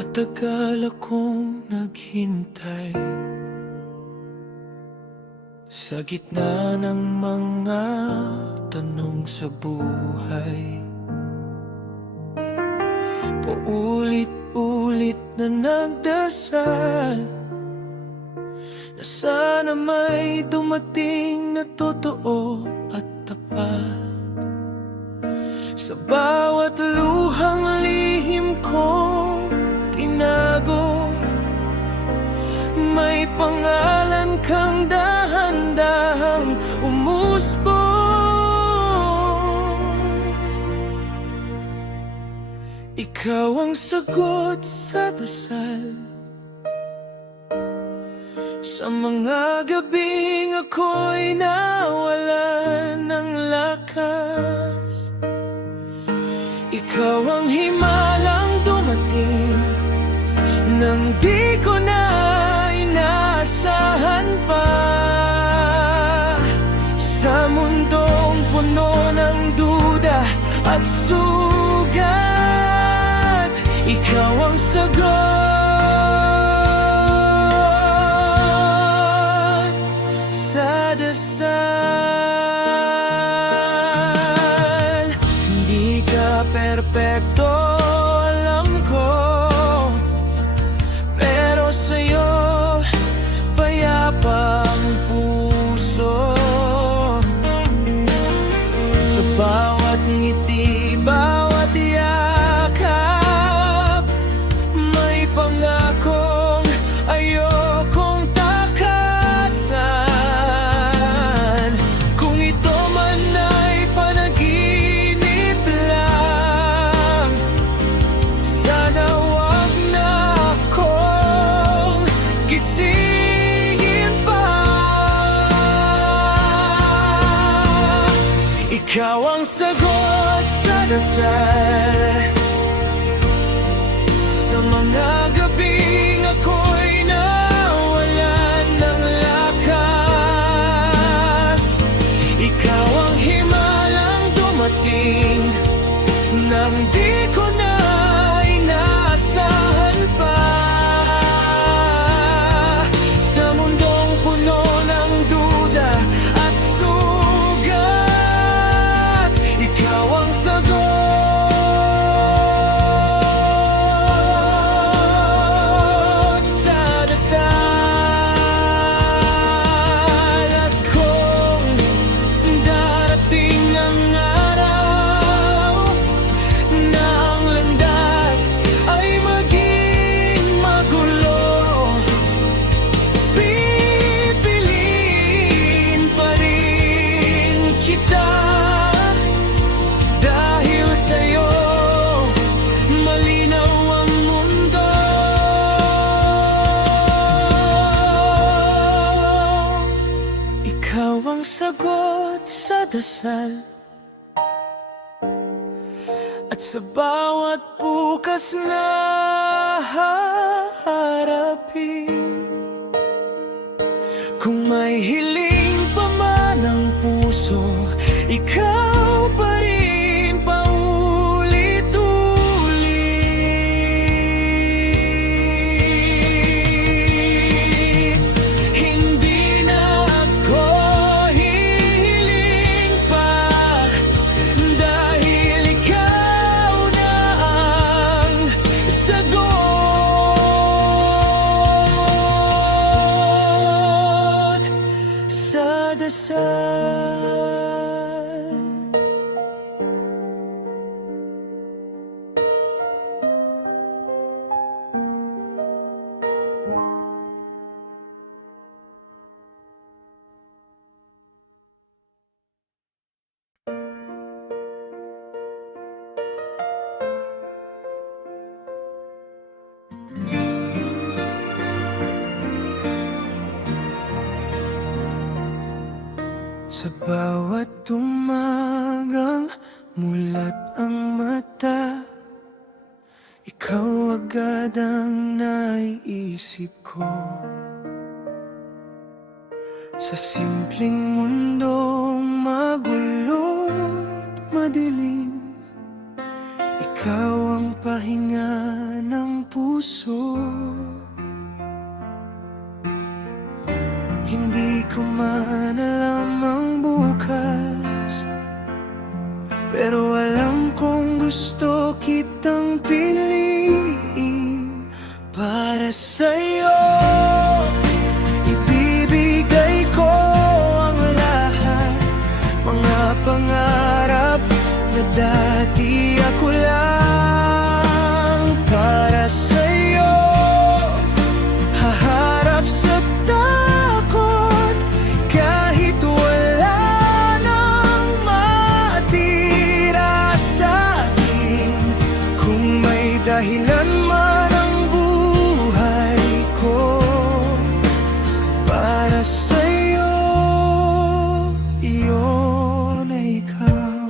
Matagal akong naghintay sa gitna ng mga tanong sa buhay. Paulit-ulit na nagdasal na sana may dumating na totoo at tapat. Sa bawat luhang lihim kong tinago, may pangalan kang dahan-dahang umusbong. Ikaw ang sagot sa dasal, sa mga gabing ako'y nawalan ng lakas. Ikaw ang himalang dumating nang di ko na inaasahan pa. Sa mundong puno ng duda at sugat, ikaw ang sagot sa dasal. Hindi ka perpekto, alam ko, pero sa'yo payapa ang puso. Sa bawat ngiti, bawat yakap, may pangakong ayokong takasan. Kung ito man ay panaginip lang, sana wag na akong gisingin pa. Ikaw ang sagot sa dasal, sa mga gabing ako'y nawalan ng lakas. Ikaw ang himalang dumating nang di ko na inaasahan pa. Sa mundong puno ng duda at sugat, ikaw ang sagot sa dasal. At kung darating ang araw na ang landas ay maging magulo, pipiliin pa rin kita. Dahil sa'yo malinaw ang mundo. Ikaw ang sagot sa dasal, at sa bawat bukas na haharapin. Kung may hiling pa man ang puso, ikaw pa rin paulit-ulit. Hindi na ako hihiling pa, dahil ikaw na ang sagot sa dasal. Sa bawat umagang mulat ang mata, ikaw agad ang naiisip ko. Sa simpleng mundong magulo't madilim, ikaw ang pahinga ng puso. puso. Hindi ko man alam ang bukas, pero alam kong gusto kitang piliin. Para sa'yo ibibigay ko ang lahat, mga pangarap na dati ako lang. Para sa'yo haharap sa takot, kahit wala nang matira sa'kin. Kung may dahilan man ang buhay ko, para sa'yo iyon ay ikaw.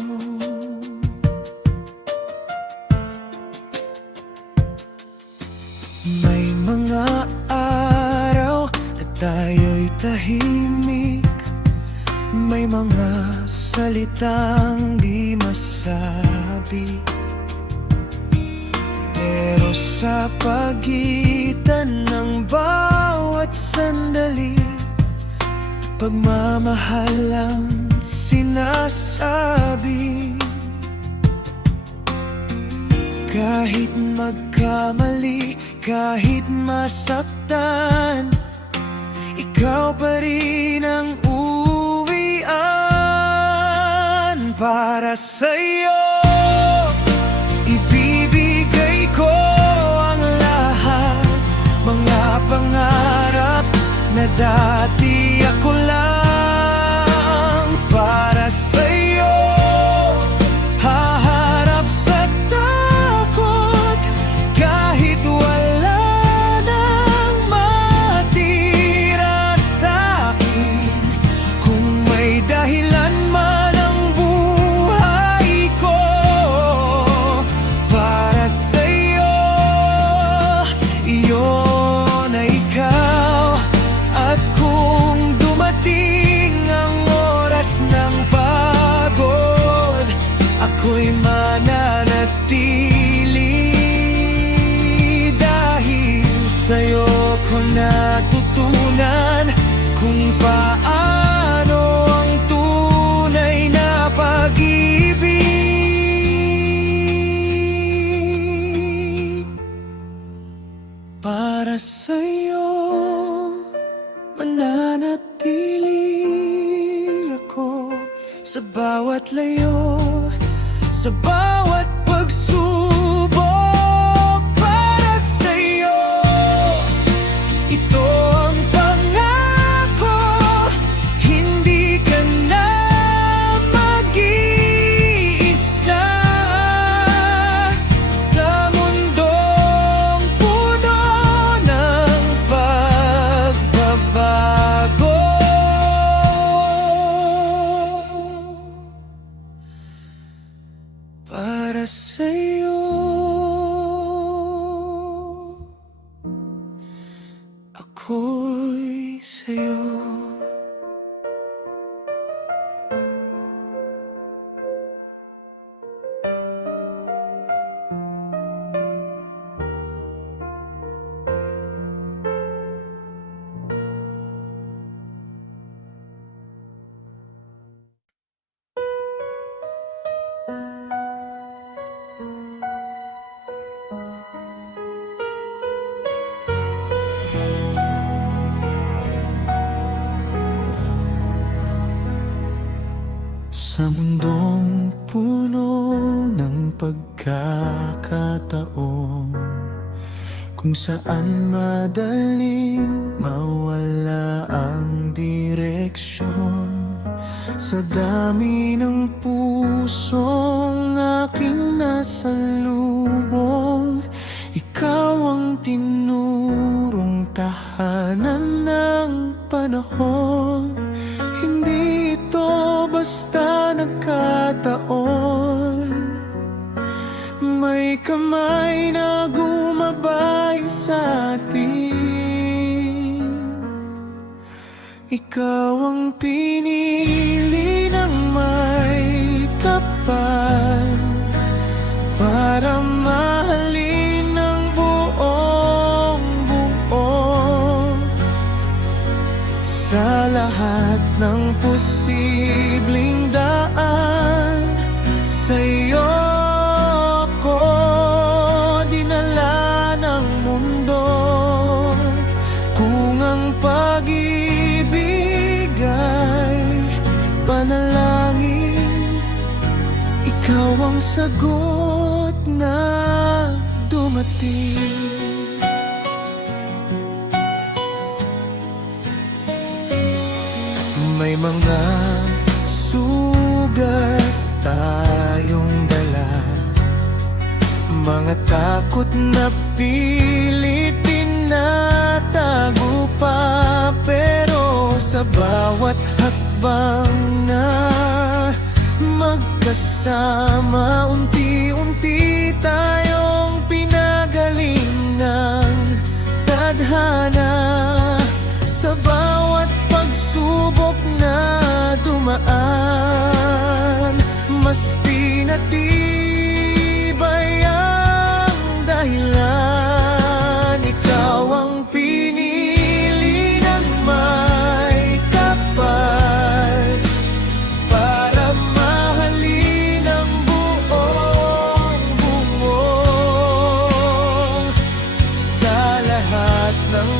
May mga araw na tayo'y tahimik, may mga salitang di masabi, pero sa pagitan ng bawat sandali, pagmamahal ang sinasabi. Kahit magkamali, kahit masaktan, ikaw pa rin ang uwian. Para sa'yo ibibigay ko ang lahat, mga pangarap na dati ako lang. Para sa'yo haharap sa takot, kahit wala nang matira sa'kin. Kung may dahilan man ang buhay ko, para sa'yo iyon ay ikaw. At kung dumating ang oras ng pagod, ako'y mananatili. Dahil sa'yo ko natutunan kung paano ang tunay na pag-ibig. Para sa'yo mananatili ako sa bawat layo, sa bawat pagsubok. Para sa'yo ito ang pangako, hindi ka na mag-iisa sa mundong puno ng pagbabago. Para sa'yo ako'y sa'yo. Sa mundong puno ng pagkakataon, kung saan madaling mawala ang direksyon, sa dami ng pusong aking nasalubong, ikaw ang tinurong tahanan ng panahon. Hindi ito basta nagkataon, may kamay na gumabay sa atin. Ikaw ang pinili ng may kapal para mahalin ng buo ng posibleng daan, sa'yo ko dinala ng mundo. Kung ang pag-ibig ay panalangin, ikaw ang sagot na dumating. May mga sugat tayong dala, mga takot na pilit tinatago pa. Pero sa bawat hakbang na magkasama, unti-unti tayong pinagaling ng tadhana. Sa bawat pagsubok na dumaan, mas pinatibay ang dahilan. Ikaw ang pinili ng may kapal para mahalin ang buong buo. Sa lahat ng